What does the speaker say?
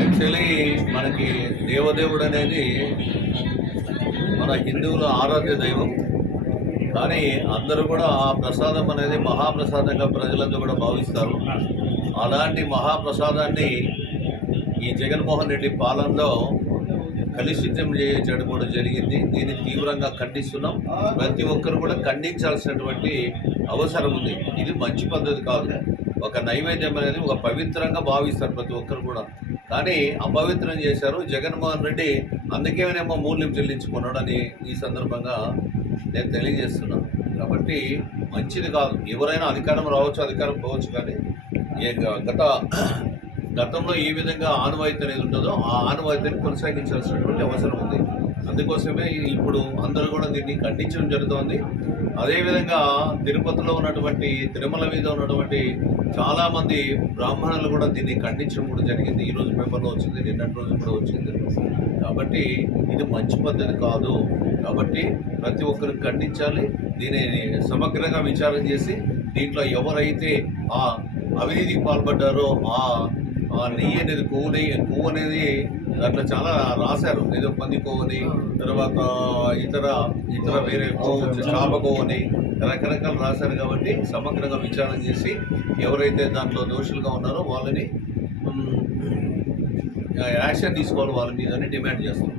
Actually మనకి దేవదేవుడు అనేది మన హిందువుల ఆరాధ్య దైవం. కానీ అందరూ కూడా ఆ ప్రసాదం అనేది మహాప్రసాదంగా ప్రజలందరూ కూడా భావిస్తారు. అలాంటి మహాప్రసాదాన్ని ఈ జగన్మోహన్ రెడ్డి పాలనలో కలుషితం చేయడం కూడా జరిగింది. దీన్ని తీవ్రంగా ఖండిస్తున్నాం. ప్రతి ఒక్కరు కూడా ఖండించాల్సినటువంటి అవసరం ఉంది. ఇది మంచి పద్ధతి కాదు. ఒక నైవేద్యం అనేది ఒక పవిత్రంగా భావిస్తారు ప్రతి ఒక్కరు కూడా, కానీ అపవిత్రం చేశారు జగన్మోహన్ రెడ్డి. అందుకేనేమో మూల్యం చెల్లించుకున్నాడని ఈ సందర్భంగా నేను తెలియజేస్తున్నాను. కాబట్టి మంచిది కాదు. ఎవరైనా అధికారం రావచ్చు, అధికారం పోవచ్చు, కానీ గతంలో ఈ విధంగా ఆనవాయితీ అనేది ఉంటుందో ఆ ఆనవాయితీని కొనసాగించాల్సినటువంటి అవసరం ఉంది. అందుకోసమే ఇప్పుడు అందరూ కూడా దీన్ని ఖండించడం జరుగుతోంది. అదేవిధంగా తిరుపతిలో ఉన్నటువంటి తిరుమల మీద ఉన్నటువంటి చాలామంది బ్రాహ్మణులు కూడా దీన్ని ఖండించడం కూడా జరిగింది. ఈరోజు పేపర్లో వచ్చింది, నిన్నటి రోజు కూడా వచ్చింది. కాబట్టి ఇది మంచి పద్ధతి కాదు. కాబట్టి ప్రతి ఒక్కరు ఖండించాలి. దీనిని సమగ్రంగా విచారం చేసి దీంట్లో ఎవరైతే ఆ అవినీతికి పాల్పడ్డారో ఆ నెయ్యి అనేది కొవ్వు అనేది దాంట్లో చాలా రాశారు. ఏదో పంది కొవ్వని, తర్వాత ఇతర వేరే కొవ్వు, చాప కొవ్వని రకరకాలు రాశారు. కాబట్టి సమగ్రంగా విచారణ చేసి ఎవరైతే దాంట్లో దోషులుగా ఉన్నారో వాళ్ళని యాక్షన్ తీసుకోవాలి వాళ్ళ మీద డిమాండ్ చేస్తారు.